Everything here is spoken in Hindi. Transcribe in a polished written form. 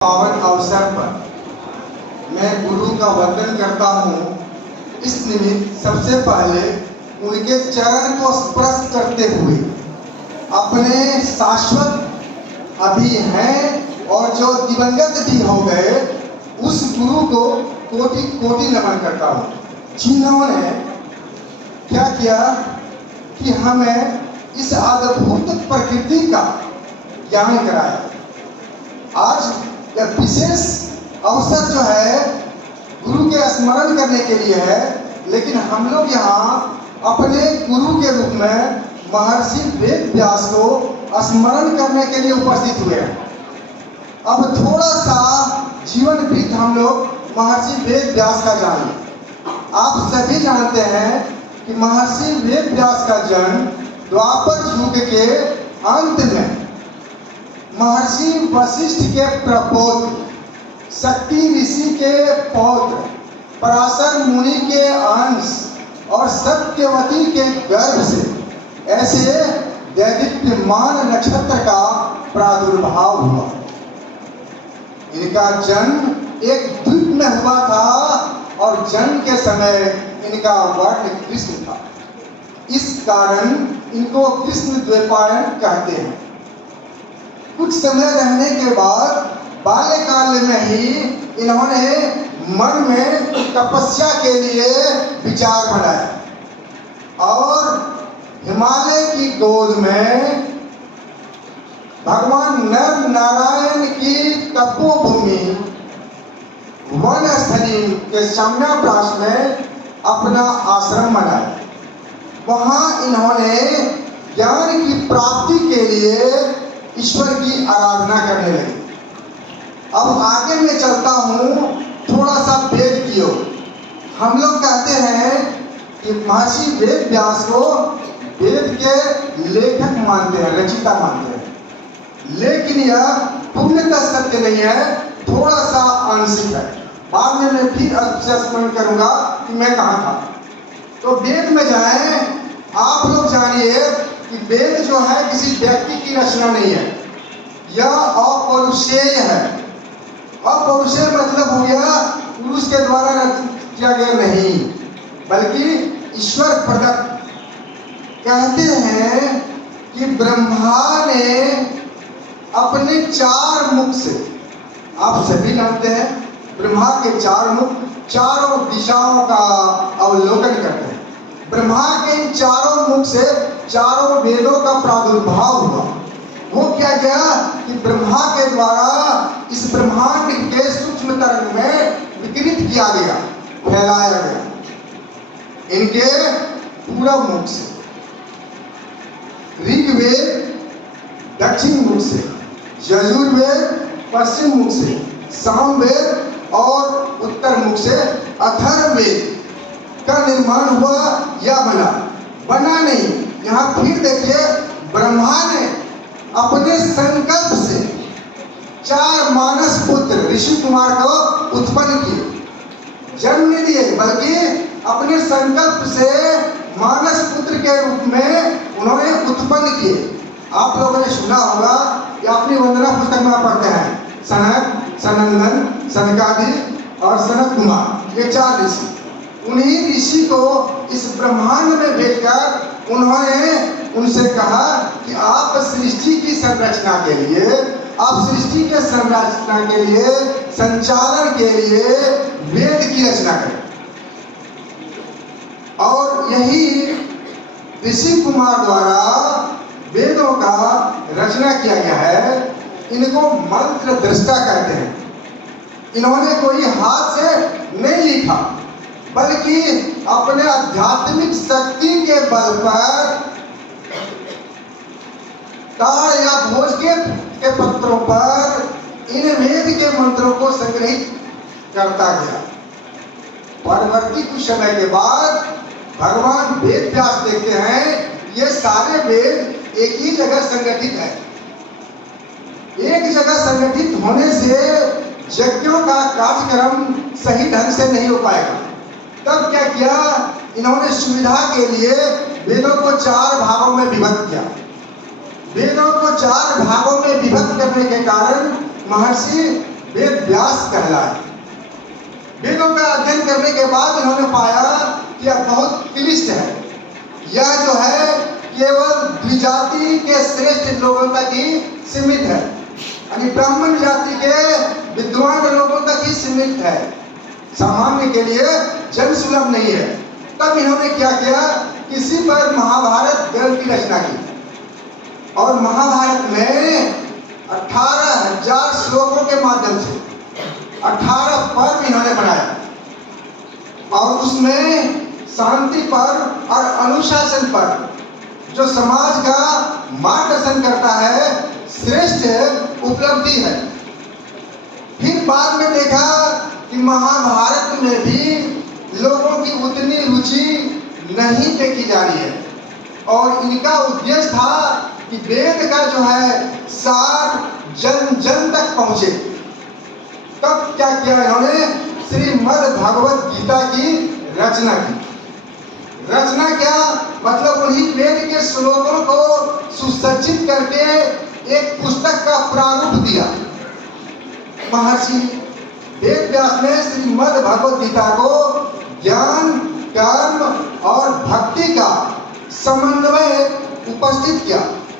पावन अवसर पर मैं गुरु का वंदन करता हूँ। इस निमित्त सबसे पहले उनके चरण को स्पर्श करते हुए अपने शाश्वत अभी हैं और जो दिवंगत भी हो गए उस गुरु को कोटि कोटि नमन करता हूँ, जिन्होंने क्या किया कि हमें इस अद्भुत प्रकृति का ज्ञान कराया। आज यह विशेष अवसर जो है गुरु के स्मरण करने के लिए है, लेकिन हम लोग यहाँ अपने गुरु के रूप में महर्षि वेद व्यास को स्मरण करने के लिए उपस्थित हुए हैं। अब थोड़ा सा जीवन वृत्त हम लोग महर्षि वेद व्यास का जानें। आप सभी जानते हैं कि महर्षि वेद व्यास का जन्म द्वापर युग के अंत में महर्षि वशिष्ठ के प्रपौत्र, शक्ति ऋषि के पौत्र, पराशर मुनि के अंश और सत्यवती के गर्भ से ऐसे दैदीप्यमान नक्षत्र का प्रादुर्भाव हुआ। इनका जन्म एक द्वीप में हुआ था और जन्म के समय इनका वर्ण कृष्ण था। इस कारण इनको कृष्ण द्वैपायन कहते हैं। कुछ समय रहने के बाद बाल्यकाल में ही इन्होंने मन में तपस्या के लिए विचार बनाया और हिमालय की गोद में भगवान नर नारायण की तपोभूमि वनस्थली के शम्याप्राश में अपना आश्रम बनाया। वहाँ इन्होंने ज्ञान की प्राप्ति के लिए ईश्वर की आराधना करने लगे। अब आगे मैं चलता हूँ थोड़ा सा वेद की ओर। हम लोग कहते हैं कि महर्षि वेद व्यास को वेद के लेखक मानते हैं, रचिता मानते हैं, लेकिन यह पूर्णतः सत्य नहीं है, थोड़ा सा आंशिक है। बाद में मैं फिर स्मरण करूंगा कि मैं कहाँ था। तो वेद में जाएं, आप लोग जानिए कि वेद जो है किसी व्यक्ति की रचना नहीं है, यह अपौरुषेय है। अपौरुषेय मतलब हो गया पुरुष के द्वारा किया गया नहीं, बल्कि ईश्वर प्रदत्त। कहते हैं कि ब्रह्मा ने अपने चार मुख से, आप सभी जानते हैं ब्रह्मा के चार मुख चारों दिशाओं का अवलोकन करते हैं। ब्रह्मा के इन चारों मुख से चारों वेदों का प्रादुर्भाव हुआ। वो क्या किया कि ब्रह्मा के द्वारा इस ब्रह्मांड के सूक्ष्म तरंग में विकृत किया गया, फैलाया गया। इनके पूर्व मुख से, ऋग्वेद दक्षिण मुख से, यजुर्वेद पश्चिम मुख से, सामवेद और उत्तर मुख से अथर्ववेद का निर्माण हुआ या बना नहीं। यहाँ फिर देखिए, ब्रह्मा ने अपने संकल्प से चार मानस पुत्र ऋषि कुमार को उत्पन्न किए, जन्म नहीं दिए, बल्कि अपने संकल्प से मानस पुत्र के रूप में उन्होंने उत्पन्न किए। आप लोगों ने सुना होगा या अपनी वंदना पुस्तक में पढ़ते हैं, सनक, सनंदन, सनकादिक और सनत कुमार, ये चार ऋषि। उन्हीं ऋषि को इस ब्रह्मांड में भेजकर उन्होंने उनसे कहा कि आप सृष्टि की संरचना के लिए, आप सृष्टि के संरचना के लिए, संचालन के लिए वेद की रचना करें। और यही ऋषि कुमार द्वारा वेदों का रचना किया गया है। इनको मंत्र दृष्टा कहते हैं। इन्होंने कोई हाथ से नहीं लिखा, बल्कि अपने आध्यात्मिक शक्ति के बल पर ताड़ या भोज के पत्रों पर इन वेद के मंत्रों को संग्रहित करता गया। परवर्ती कुछ समय के बाद भगवान वेद व्यास देखते हैं ये सारे वेद एक ही जगह संगठित है। एक जगह संगठित होने से यज्ञों का कार्यक्रम सही ढंग से नहीं हो पाएगा। तब क्या किया, इन्होंने सुविधा के लिए वेदों को चार भागों में विभक्त किया। वेदों को चार भागों में विभक्त करने के कारण महर्षि वेद व्यास कहलाए। वेदों का अध्ययन करने के बाद इन्होंने पाया कि यह बहुत क्लिष्ट है, यह जो है केवल द्विजाति के श्रेष्ठ लोगों तक ही सीमित है, यानी ब्राह्मण जाति के विद्वान लोगों तक ही सीमित है, सामान्य के लिए जन सुलभ नहीं है। तब इन्होंने क्या किया, इसी पर महाभारत ग्रंथ की रचना की और महाभारत में 18,000 श्लोकों के माध्यम से 18 पर्व इन्होंने बनाया और उसमें शांति पर्व और अनुशासन पर्व, जो समाज का मार्गदर्शन करता है, श्रेष्ठ उपलब्धि है। फिर बाद में देखा कि महाभारत में भी लोगों की उतनी रुचि नहीं देखी जा रही है और इनका उद्देश्य था कि वेद का जो है सार जन जन तक पहुंचे। तब क्या किया इन्होंने, श्रीमद् भगवत गीता की रचना की। रचना क्या मतलब, उन्हीं वेद के श्लोकों को सुसज्जित करके एक पुस्तक का प्रारूप दिया। महर्षि वेद व्यास ने श्रीमद् भगवत गीता को ज्ञान, कर्म और भक्ति का समन्वय उपस्थित किया।